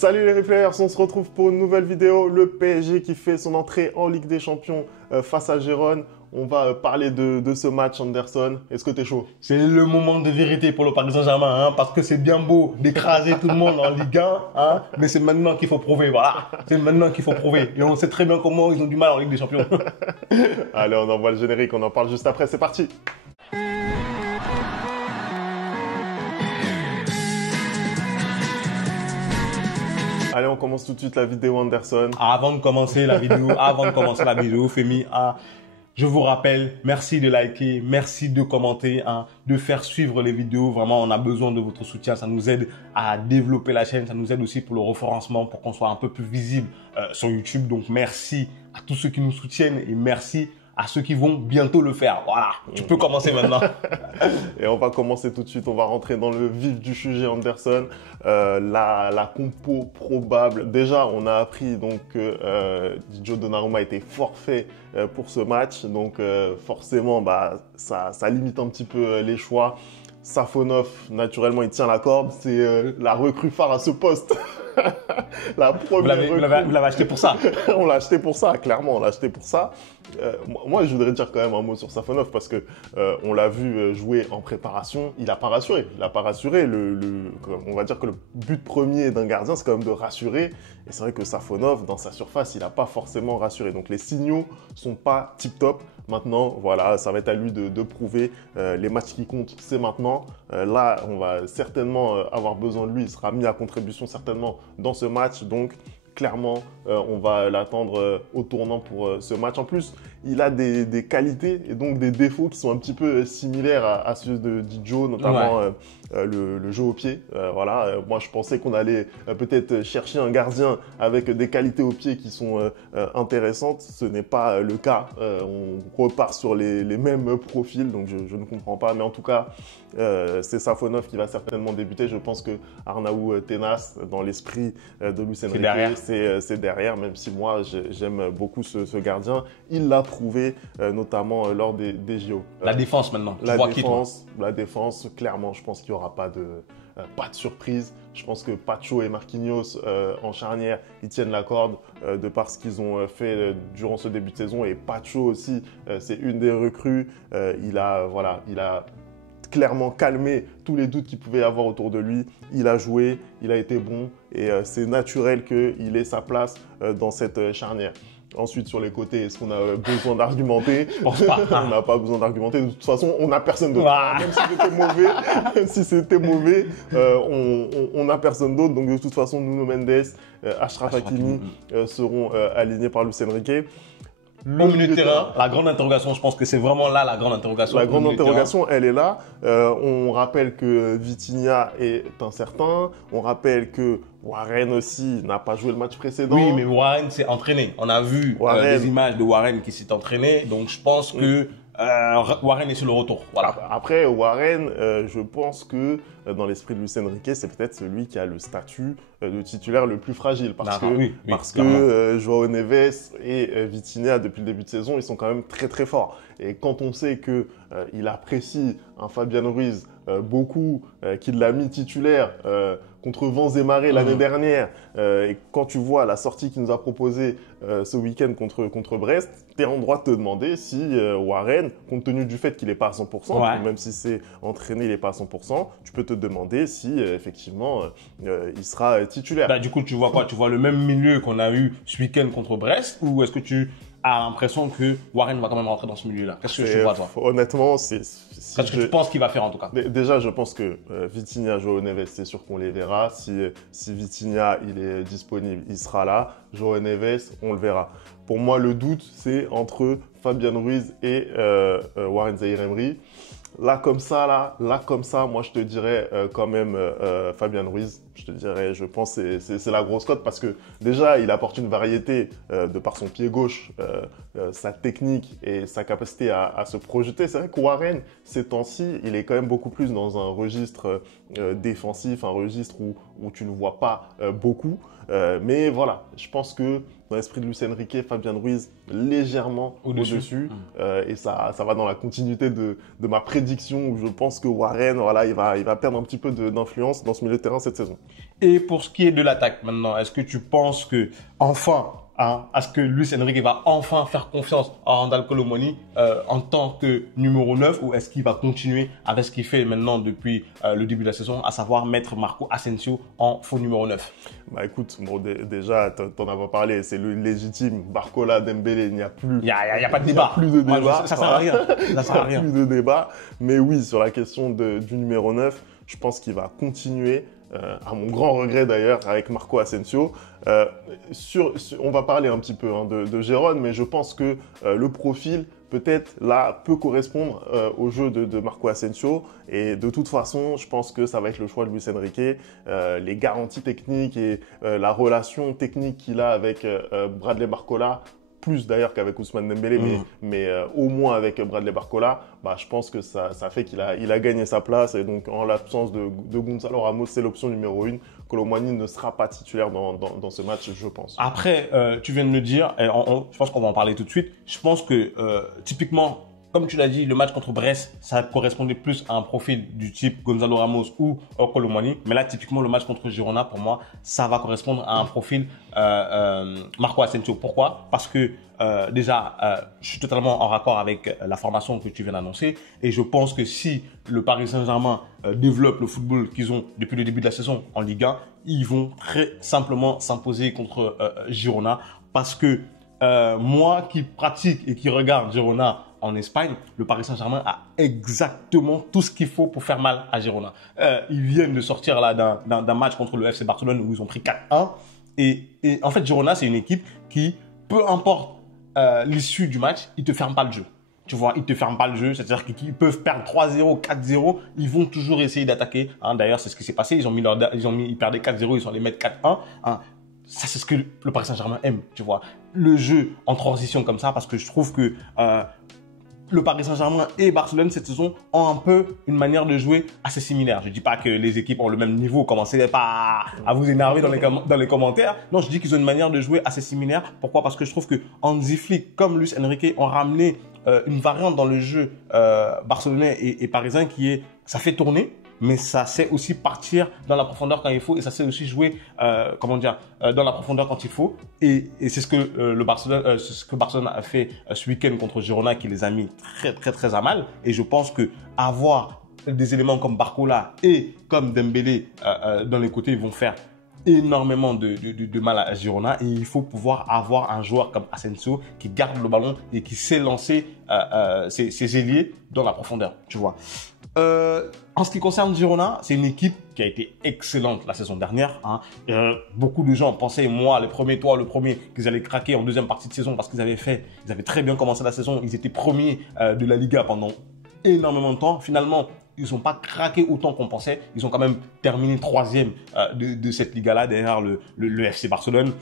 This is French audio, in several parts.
Salut les Replayers, on se retrouve pour une nouvelle vidéo. Le PSG qui fait son entrée en Ligue des Champions face à Gérone. On va parler de ce match, Anderson. Est-ce que tu es chaud? C'est le moment de vérité pour le Paris Saint-Germain, hein, parce que c'est bien beau d'écraser tout le monde en Ligue 1, hein, mais c'est maintenant qu'il faut prouver, voilà. C'est maintenant qu'il faut prouver. Et on sait très bien comment ils ont du mal en Ligue des Champions. Allez, on envoie le générique, on en parle juste après, c'est parti. Allez, on commence tout de suite la vidéo, Anderson. Avant de commencer la vidéo, Femi, je vous rappelle, merci de liker, merci de commenter, de faire suivre les vidéos. Vraiment, on a besoin de votre soutien. Ça nous aide à développer la chaîne. Ça nous aide aussi pour le référencement, pour qu'on soit un peu plus visible sur YouTube. Donc, merci à tous ceux qui nous soutiennent et merci à ceux qui vont bientôt le faire. Voilà, tu peux commencer maintenant. Et on va commencer tout de suite, on va rentrer dans le vif du sujet, Anderson. La compo probable. Déjà, on a appris donc que Gio Donnarumma était forfait pour ce match. Donc forcément, ça limite un petit peu les choix. Safonov, naturellement, il tient la corde. C'est la recrue phare à ce poste. La première vous l'avez acheté pour ça? On l'a acheté pour ça, clairement, on l'a acheté pour ça. Moi, je voudrais dire quand même un mot sur Safonov parce que on l'a vu jouer en préparation. Il n'a pas rassuré. Il n'a pas rassuré. On va dire que le but premier d'un gardien, c'est quand même de rassurer. Et c'est vrai que Safonov, dans sa surface, il n'a pas forcément rassuré. Donc les signaux sont pas tip-top. Maintenant, voilà, ça va être à lui de prouver. Les matchs qui comptent, c'est maintenant. Là, on va certainement avoir besoin de lui. Il sera mis à contribution certainement dans ce match. Donc, clairement, on va l'attendre au tournant pour ce match. En plus, il a des qualités et donc des défauts qui sont un petit peu similaires à ceux de Gio, notamment le jeu au pied. Voilà. Moi, je pensais qu'on allait peut-être chercher un gardien avec des qualités au pied qui sont intéressantes. Ce n'est pas le cas. On repart sur les mêmes profils, donc je ne comprends pas. Mais en tout cas, c'est Safonov qui va certainement débuter. Je pense que Arnaud Tenas, dans l'esprit de Luis Enrique, c'est derrière, même si moi, j'aime beaucoup ce gardien. Il l'a prouvé, notamment lors des JO. La défense maintenant, La défense, clairement, je pense qu'il n'y aura pas de surprise. Je pense que Pacho et Marquinhos en charnière, ils tiennent la corde de par ce qu'ils ont fait durant ce début de saison. Et Pacho aussi, c'est une des recrues. Il a clairement calmé tous les doutes qu'il pouvait y avoir autour de lui. Il a joué, il a été bon et c'est naturel qu'il ait sa place dans cette charnière. Ensuite, sur les côtés, est-ce qu'on a besoin d'argumenter? Je pense pas. On n'a pas besoin d'argumenter. De toute façon, on n'a personne d'autre. Même si c'était mauvais, on n'a personne d'autre. Donc, de toute façon, Nuno Mendes, Achraf Hakimi seront alignés par Luis Enrique. Au milieu de terrain, la grande interrogation, je pense que c'est vraiment là la grande interrogation. La grande interrogation, elle est là. On rappelle que Vitinha est incertain. On rappelle que Warren aussi n'a pas joué le match précédent. Oui, mais Warren s'est entraîné. On a vu des images de Warren qui s'est entraîné. Donc, je pense que Warren est sur le retour. Voilà. Après, Warren, je pense que dans l'esprit de Luis Enrique, c'est peut-être celui qui a le statut de titulaire le plus fragile. Parce que João Neves et Vitinha, depuis le début de saison, ils sont quand même très très forts. Et quand on sait qu'il apprécie un Fabian Ruiz beaucoup, qu'il l'a mis titulaire contre Vents et Marées l'année dernière, et quand tu vois la sortie qu'il nous a proposée ce week-end contre Brest, tu es en droit de te demander si Warren, compte tenu du fait qu'il n'est pas à 100%, même si c'est entraîné, il n'est pas à 100%, tu peux te demander si effectivement il sera titulaire. Du coup, tu vois quoi? Tu vois le même milieu qu'on a eu ce week-end contre Brest, ou est-ce que tu as l'impression que Warren va quand même rentrer dans ce milieu-là? Qu'est-ce que tu vois, toi? Honnêtement, qu'est-ce que tu penses qu'il va faire en tout cas? Déjà, je pense que Vitinha, João Neves, c'est sûr qu'on les verra. Si Vitinha il est disponible, il sera là. João Neves, on le verra. Pour moi, le doute, c'est entre Fabian Ruiz et Warren Zaïre-Emery. Là comme ça, moi je te dirais quand même Fabian Ruiz. Je te dirais, je pense que c'est la grosse cote parce que déjà il apporte une variété de par son pied gauche, sa technique et sa capacité à se projeter. C'est vrai que Warren, ces temps-ci, il est quand même beaucoup plus dans un registre défensif, un registre où tu ne vois pas beaucoup. Mais voilà, je pense que dans l'esprit de Luis Enrique, Fabian Ruiz légèrement au-dessus. Et ça va dans la continuité de ma prédiction où je pense que Warren, voilà, il va perdre un petit peu d'influence dans ce milieu de terrain cette saison. Et pour ce qui est de l'attaque maintenant, est-ce que tu penses que enfin, est-ce que Luis Enrique va enfin faire confiance à Randal Kolo Muani en tant que numéro 9 ou est-ce qu'il va continuer avec ce qu'il fait maintenant depuis le début de la saison, à savoir mettre Marco Asensio en faux numéro 9? Bah écoute, bon, déjà, t'en as pas parlé, c'est le légitime. Barcola, Dembélé, il n'y a plus. Il y a pas de débat. Il n'y a plus de débat. Moi, ça sert à rien. Ça sert à rien. Il n'y a plus de débat. Mais oui, sur la question du numéro 9, je pense qu'il va continuer. À mon grand regret d'ailleurs, avec Marco Asensio. On va parler un petit peu de Gérone, mais je pense que le profil, peut-être là, peut correspondre au jeu de Marco Asensio. Et de toute façon, je pense que ça va être le choix de Luis Enrique. Les garanties techniques et la relation technique qu'il a avec Bradley Barcola, plus d'ailleurs qu'avec Ousmane Dembélé, mais au moins avec Bradley Barcola, bah, je pense que ça fait qu'il a gagné sa place. Et donc, en l'absence de Gonzalo Ramos, c'est l'option numéro 1. Kolo Muani ne sera pas titulaire dans ce match, je pense. Après, tu viens de le dire, et je pense qu'on va en parler tout de suite. Je pense que typiquement, comme tu l'as dit, le match contre Brest, ça correspondait plus à un profil du type Gonzalo Ramos ou Kolo Muani. Mais là, typiquement, le match contre Girona, pour moi, ça va correspondre à un profil Marco Asensio. Pourquoi? Parce que déjà, je suis totalement en raccord avec la formation que tu viens d'annoncer. Et je pense que si le Paris Saint-Germain développe le football qu'ils ont depuis le début de la saison en Ligue 1, ils vont très simplement s'imposer contre Girona. Parce que moi qui pratique et qui regarde Girona en Espagne, le Paris Saint-Germain a exactement tout ce qu'il faut pour faire mal à Girona. Ils viennent de sortir là d'un match contre le FC Barcelone où ils ont pris 4-1. Et en fait, Girona, c'est une équipe qui, peu importe l'issue du match, ils te ferment pas le jeu. Tu vois, ils te ferment pas le jeu, c'est-à-dire qu'ils peuvent perdre 3-0, 4-0, ils vont toujours essayer d'attaquer. D'ailleurs, c'est ce qui s'est passé, ils perdaient 4-0, ils sont allés mettre 4-1. Ça, c'est ce que le Paris Saint-Germain aime, tu vois. Le jeu en transition comme ça, parce que je trouve que le Paris Saint-Germain et Barcelone cette saison ont un peu une manière de jouer assez similaire. Je dis pas que les équipes ont le même niveau, commencez pas à vous énerver dans les commentaires. Non, je dis qu'ils ont une manière de jouer assez similaire. Pourquoi? Parce que je trouve que Hansi Flick comme Luis Enrique ont ramené une variante dans le jeu barcelonais et parisien qui est, ça fait tourner, mais ça sait aussi partir dans la profondeur quand il faut et ça sait aussi jouer, dans la profondeur quand il faut. Et c'est ce que Barcelone a fait ce week-end contre Girona qui les a mis très très très à mal. Et je pense que avoir des éléments comme Barcola et comme Dembélé dans les côtés, ils vont faire énormément de mal à Girona et il faut pouvoir avoir un joueur comme Asensio qui garde le ballon et qui sait lancer ses ailiers dans la profondeur, tu vois. En ce qui concerne Girona, c'est une équipe qui a été excellente la saison dernière. Beaucoup de gens pensaient, moi, toi le premier, qu'ils allaient craquer en deuxième partie de saison parce qu'ils avaient très bien commencé la saison. Ils étaient premiers de la Liga pendant énormément de temps. Finalement, ils n'ont pas craqué autant qu'on pensait. Ils ont quand même terminé troisième de cette Liga-là, derrière le FC Barcelone.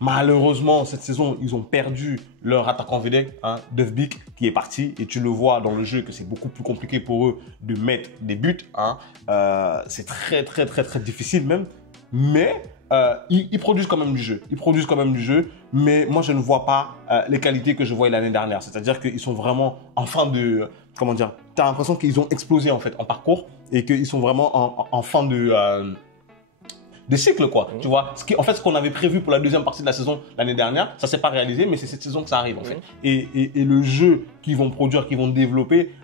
Malheureusement, cette saison, ils ont perdu leur attaquant vedette, Dovbyk, qui est parti. Et tu le vois dans le jeu que c'est beaucoup plus compliqué pour eux de mettre des buts. C'est très, très, très, très difficile même. Mais ils produisent quand même du jeu. Mais moi, je ne vois pas les qualités que je voyais l'année dernière. C'est-à-dire qu'ils sont vraiment en fin de... Comment dire? Tu as l'impression qu'ils ont explosé en fait en parcours et qu'ils sont vraiment en fin de cycle, quoi. Tu vois, ce qu'on avait prévu pour la deuxième partie de la saison l'année dernière, ça s'est pas réalisé, mais c'est cette saison que ça arrive en fait. Et le jeu qu'ils vont produire, qu'ils vont développer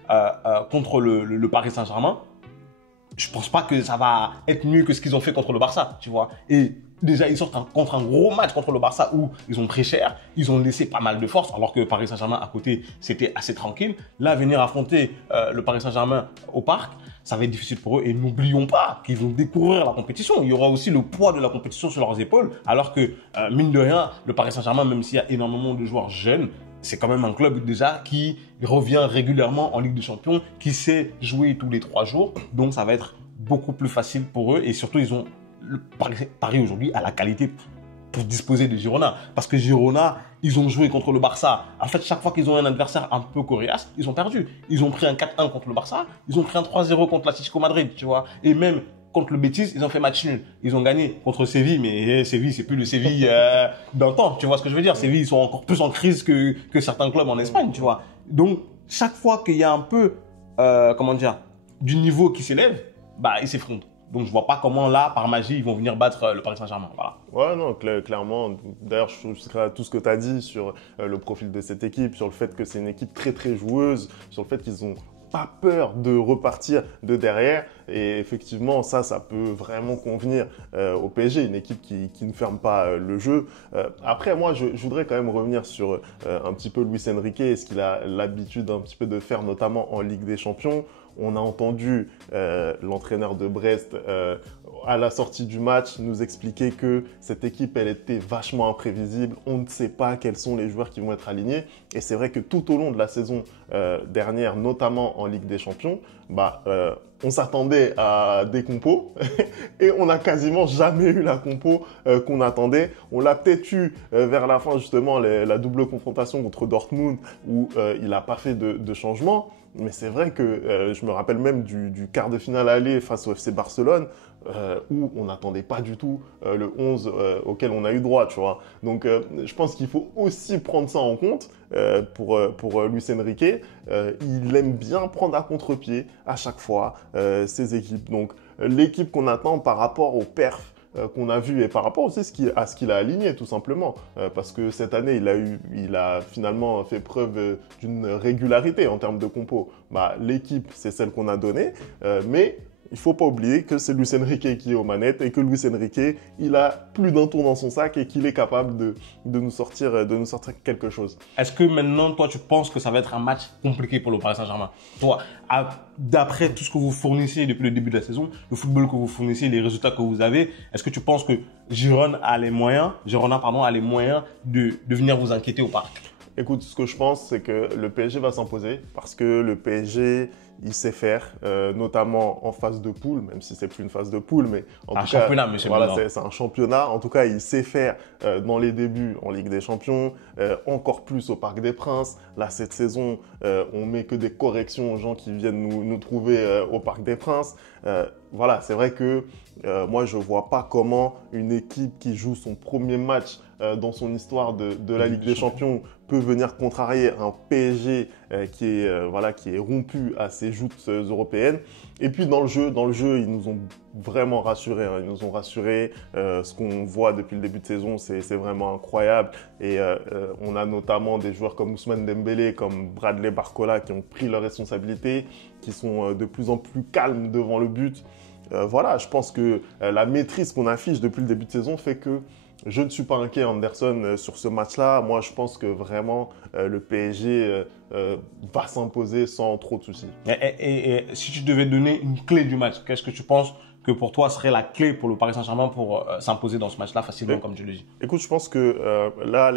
contre le Paris Saint-Germain, je pense pas que ça va être mieux que ce qu'ils ont fait contre le Barça, tu vois. Et déjà, ils sortent contre un gros match contre le Barça où ils ont pris cher, ils ont laissé pas mal de force, alors que Paris Saint-Germain à côté, c'était assez tranquille. Là, venir affronter le Paris Saint-Germain au Parc, ça va être difficile pour eux. Et n'oublions pas qu'ils vont découvrir la compétition. Il y aura aussi le poids de la compétition sur leurs épaules, alors que, mine de rien, le Paris Saint-Germain, même s'il y a énormément de joueurs jeunes, c'est quand même un club déjà qui revient régulièrement en Ligue des Champions, qui sait jouer tous les 3 jours. Donc, ça va être beaucoup plus facile pour eux. Et surtout, ils ont Paris aujourd'hui a la qualité pour disposer de Girona. Parce que Girona, ils ont joué contre le Barça. En fait, chaque fois qu'ils ont un adversaire un peu coriace, ils ont perdu. Ils ont pris un 4-1 contre le Barça. Ils ont pris un 3-0 contre l'Atlético Madrid, tu vois. Et même contre le Betis, ils ont fait match nul. Ils ont gagné contre Séville, mais Séville, c'est plus le Séville d'antan. Tu vois ce que je veux dire? Séville, ils sont encore plus en crise que certains clubs en Espagne, tu vois. Donc, chaque fois qu'il y a un peu, du niveau qui s'élève, ils s'effondrent. Donc, je vois pas comment là, par magie, ils vont venir battre le Paris Saint-Germain. Voilà. Ouais, non, clairement. D'ailleurs, je souscris à tout ce que tu as dit sur le profil de cette équipe, sur le fait que c'est une équipe très, très joueuse, sur le fait qu'ils ont pas peur de repartir de derrière. Et effectivement, ça peut vraiment convenir au PSG, une équipe qui ne ferme pas le jeu. Après, moi, je voudrais quand même revenir sur un petit peu Luis Enrique et ce qu'il a l'habitude un petit peu de faire, notamment en Ligue des Champions. On a entendu l'entraîneur de Brest à la sortie du match nous expliquer que cette équipe, elle était vachement imprévisible. On ne sait pas quels sont les joueurs qui vont être alignés. Et c'est vrai que tout au long de la saison dernière, notamment en Ligue des Champions, on s'attendait à des compos et on n'a quasiment jamais eu la compo qu'on attendait. On l'a peut-être eu vers la fin, justement, la double confrontation contre Dortmund où il n'a pas fait de changement. Mais c'est vrai que je me rappelle même du quart de finale aller face au FC Barcelone où on n'attendait pas du tout le 11 auquel on a eu droit, tu vois. Donc, je pense qu'il faut aussi prendre ça en compte pour Luis Enrique. Il aime bien prendre à contre-pied à chaque fois ses équipes. Donc, l'équipe qu'on attend par rapport aux perfs qu'on a vu et par rapport aussi à ce qu'il a aligné tout simplement parce que cette année il a finalement fait preuve d'une régularité en termes de compo. L'équipe c'est celle qu'on a donnée mais il ne faut pas oublier que c'est Luis Enrique qui est aux manettes et que Luis Enrique, il a plus d'un tour dans son sac et qu'il est capable de nous sortir quelque chose. Est-ce que maintenant, toi, tu penses que ça va être un match compliqué pour le Paris Saint-Germain? Toi, d'après tout ce que vous fournissez depuis le début de la saison, le football que vous fournissez, les résultats que vous avez, est-ce que tu penses que Girona a les moyens de venir vous inquiéter au parc? Écoute, ce que je pense, c'est que le PSG va s'imposer parce que le PSG, il sait faire, notamment en phase de poule, même si c'est plus une phase de poule, mais en tout cas, championnat, monsieur. Voilà, c'est un championnat. En tout cas, il sait faire dans les débuts en Ligue des Champions, encore plus au Parc des Princes. Là, cette saison, on met que des corrections aux gens qui viennent nous trouver au Parc des Princes. Voilà, c'est vrai que moi, je vois pas comment une équipe qui joue son premier match dans son histoire de la Ligue des Champions peut venir contrarier un PSG qui est rompu à ses joutes européennes. Et puis dans le jeu, ils nous ont vraiment rassurés. Ils nous ont rassurés. Ce qu'on voit depuis le début de saison, c'est vraiment incroyable. Et on a notamment des joueurs comme Ousmane Dembélé, comme Bradley Barcola qui ont pris leurs responsabilités, qui sont de plus en plus calmes devant le but. Je pense que la maîtrise qu'on affiche depuis le début de saison fait que je ne suis pas inquiet, Anderson, sur ce match-là. Moi, je pense que vraiment, le PSG va s'imposer sans trop de soucis. Et si tu devais donner une clé du match, qu'est-ce que tu penses que pour toi serait la clé pour le Paris Saint-Germain pour s'imposer dans ce match-là facilement, comme tu le dis? Écoute, je pense que là,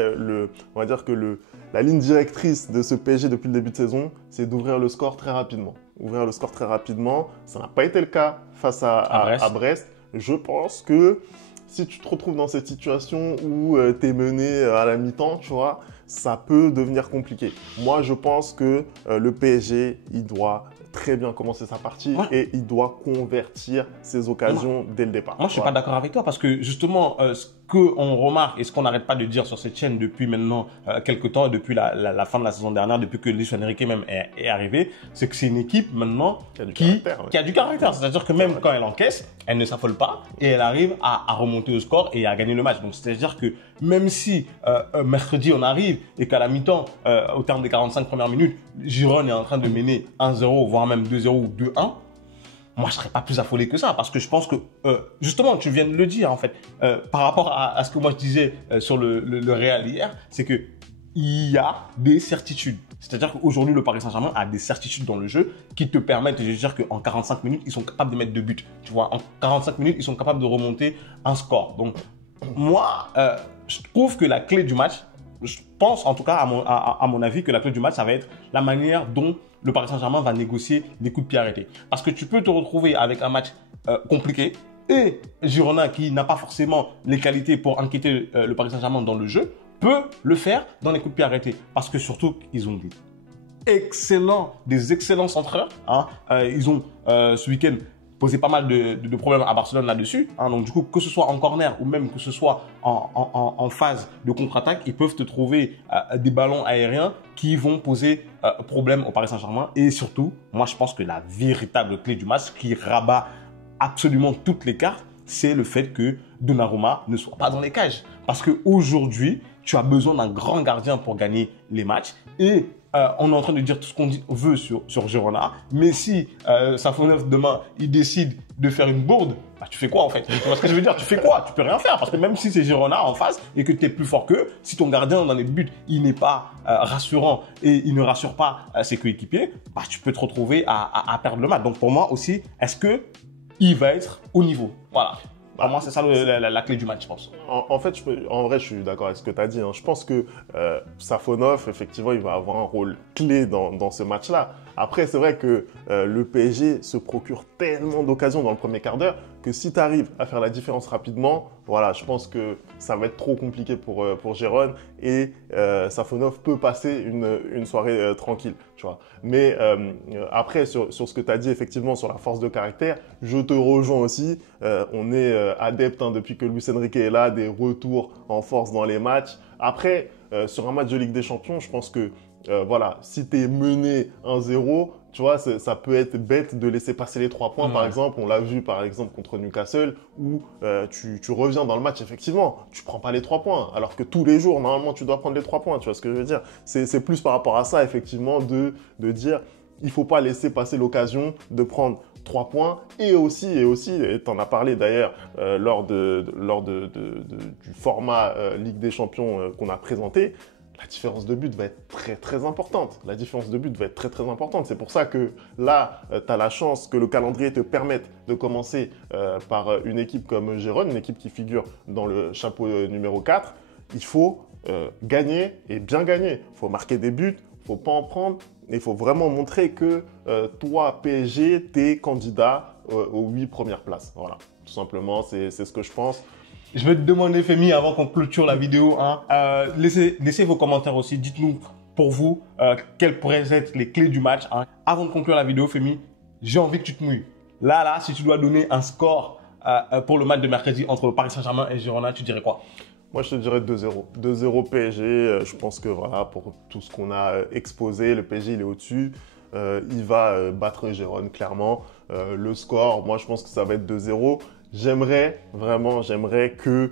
on va dire que la ligne directrice de ce PSG depuis le début de saison, c'est d'ouvrir le score très rapidement. Ouvrir le score très rapidement, ça n'a pas été le cas face à Brest. Je pense que si tu te retrouves dans cette situation où tu es mené à la mi-temps, tu vois, ça peut devenir compliqué. Moi, je pense que le PSG, il doit très bien commencer sa partie et il doit convertir ses occasions dès le départ. Moi, je ne suis pas d'accord avec toi parce que justement, ce qu'on remarque et ce qu'on n'arrête pas de dire sur cette chaîne depuis maintenant quelques temps, depuis la fin de la saison dernière, depuis que Luis Enrique même est arrivé, c'est que c'est une équipe maintenant qui a du caractère. C'est-à-dire que même quand elle encaisse, elle ne s'affole pas et elle arrive à remonter au score et à gagner le match. Donc, c'est-à-dire que même si mercredi on arrive et qu'à la mi-temps, au terme des 45 premières minutes, Girona est en train de mener 1-0, voire même 2-0 ou 2-1, moi, je ne serais pas plus affolé que ça parce que je pense que, justement, tu viens de le dire en fait, par rapport à ce que moi je disais sur le Real hier, c'est que il y a des certitudes. C'est-à-dire qu'aujourd'hui, le Paris Saint-Germain a des certitudes dans le jeu qui te permettent de dire qu'en 45 minutes, ils sont capables de mettre 2 buts. Tu vois, en 45 minutes, ils sont capables de remonter un score. Donc, moi, je trouve que la clé du match, je pense en tout cas à mon avis que la clé du match, ça va être la manière dont le Paris Saint-Germain va négocier des coups de pied arrêtés. Parce que tu peux te retrouver avec un match compliqué et Girona qui n'a pas forcément les qualités pour inquiéter le Paris Saint-Germain dans le jeu peut le faire dans les coups de pied arrêtés. Parce que surtout, ils ont des excellents centreurs. Ils ont ce week-end posé pas mal de problèmes à Barcelone là-dessus. Donc du coup, que ce soit en corner ou même que ce soit en phase de contre-attaque, ils peuvent te trouver des ballons aériens qui vont poser problème au Paris Saint-Germain. Et surtout, moi je pense que la véritable clé du match qui rabat absolument toutes les cartes, c'est le fait que Donnarumma ne soit pas dans les cages. Parce qu'aujourd'hui, tu as besoin d'un grand gardien pour gagner les matchs. Et on est en train de dire tout ce qu'on veut sur Girona. Mais si Safonov, demain, il décide de faire une bourde, bah, tu fais quoi en fait? Tu vois ce que je veux dire? Tu fais quoi? Tu peux rien faire. Parce que même si c'est Girona en face et que tu es plus fort qu'eux, si ton gardien dans les buts, il n'est pas rassurant et il ne rassure pas ses coéquipiers, bah, tu peux te retrouver à perdre le match. Donc pour moi aussi, est-ce que il va être au niveau? Voilà. Pour moi, c'est ça la clé du match, je pense. En fait, en vrai, je suis d'accord avec ce que tu as dit. Je pense que Safonov, effectivement, il va avoir un rôle clé dans ce match-là. Après, c'est vrai que le PSG se procure tellement d'occasions dans le premier quart d'heure que si tu arrives à faire la différence rapidement, voilà, je pense que ça va être trop compliqué pour Gérone et Safonov peut passer une soirée tranquille, tu vois. Mais après, sur ce que tu as dit, effectivement, sur la force de caractère, je te rejoins aussi. On est adepte, depuis que Luis Enrique est là, des retours en force dans les matchs. Après, sur un match de Ligue des Champions, je pense que voilà, si tu es mené 1-0, tu vois, ça peut être bête de laisser passer les 3 points, par exemple. On l'a vu, par exemple, contre Newcastle, où tu reviens dans le match, effectivement, tu prends pas les 3 points, alors que tous les jours, normalement, tu dois prendre les 3 points, tu vois ce que je veux dire? C'est plus par rapport à ça, effectivement, de dire, il faut pas laisser passer l'occasion de prendre 3 points, et aussi, et tu en as parlé d'ailleurs lors du format Ligue des Champions qu'on a présenté, la différence de but va être très très importante. La différence de but va être très très importante. C'est pour ça que là, tu as la chance que le calendrier te permette de commencer par une équipe comme Gérone, une équipe qui figure dans le chapeau numéro 4. Il faut gagner et bien gagner. Il faut marquer des buts, il ne faut pas en prendre. Il faut vraiment montrer que toi, PSG, tu es candidat aux 8 premières places. Voilà, tout simplement, c'est ce que je pense. Je vais te demander, Femi, avant qu'on clôture la vidéo, laissez vos commentaires aussi. Dites-nous, pour vous, quelles pourraient être les clés du match. Avant de conclure la vidéo, Femi, j'ai envie que tu te mouilles. Là, si tu dois donner un score pour le match de mercredi entre le Paris Saint-Germain et Girona, tu dirais quoi? Moi, je te dirais 2-0. 2-0 PSG. Je pense que voilà, pour tout ce qu'on a exposé, le PSG, il est au-dessus. Il va battre Gérone, clairement. Le score, moi, je pense que ça va être 2-0. J'aimerais que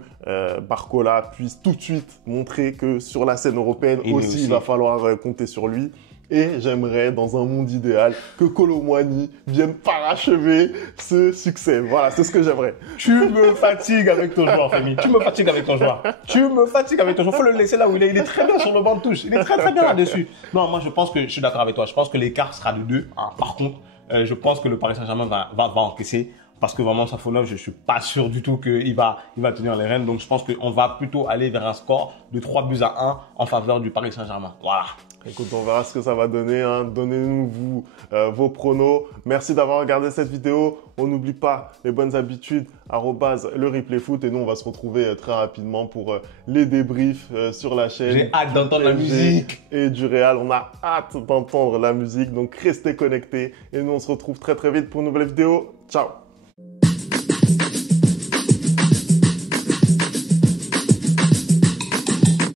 Barcola puisse tout de suite montrer que sur la scène européenne aussi, il va falloir compter sur lui. Et j'aimerais, dans un monde idéal, que Kolo Muani vienne parachever ce succès. Voilà, c'est ce que j'aimerais. Tu me fatigues avec ton joueur, Femi. Tu me fatigues avec ton joueur. Faut le laisser là où il est. Il est très bien sur le banc de touche. Il est très très bien là-dessus. Non, moi je pense que je suis d'accord avec toi. Je pense que l'écart sera de 2. Par contre, je pense que le Paris Saint-Germain va encaisser. Parce que vraiment, Safonov, je ne suis pas sûr du tout qu'il va tenir les rênes. Donc, je pense qu'on va plutôt aller vers un score de 3-1 en faveur du Paris Saint-Germain. Voilà. Écoute, on verra ce que ça va donner. Donnez-nous vos pronos. Merci d'avoir regardé cette vidéo. On n'oublie pas les bonnes habitudes, @le replay foot. Et nous, on va se retrouver très rapidement pour les débriefs sur la chaîne. J'ai hâte d'entendre la musique. Et du Real. On a hâte d'entendre la musique. Donc, restez connectés. Et nous, on se retrouve très très vite pour une nouvelle vidéo. Ciao.